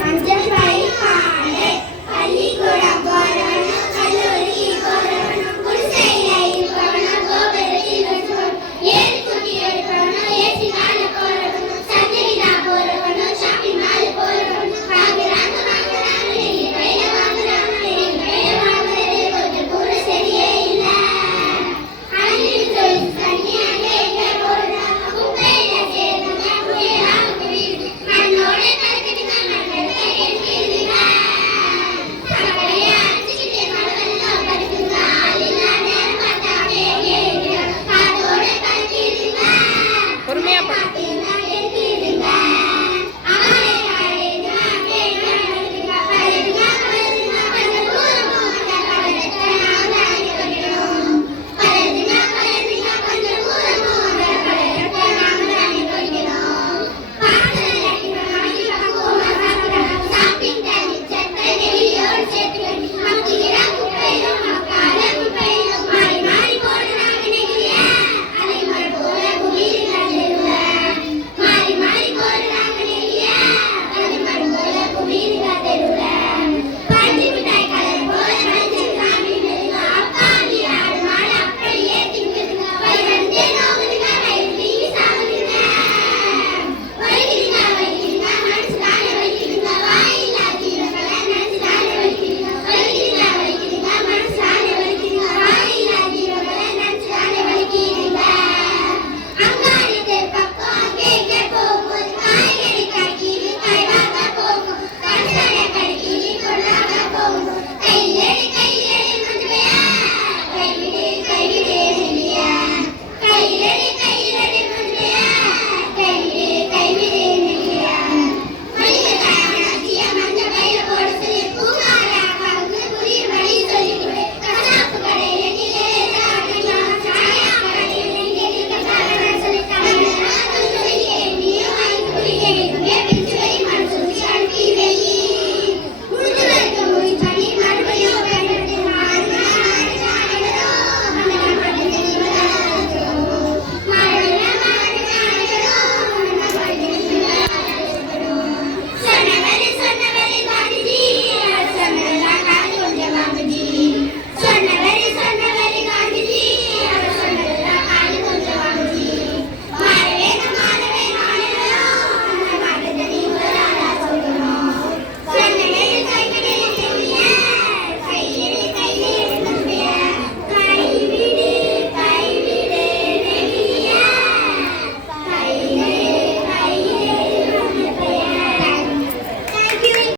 మంచిగా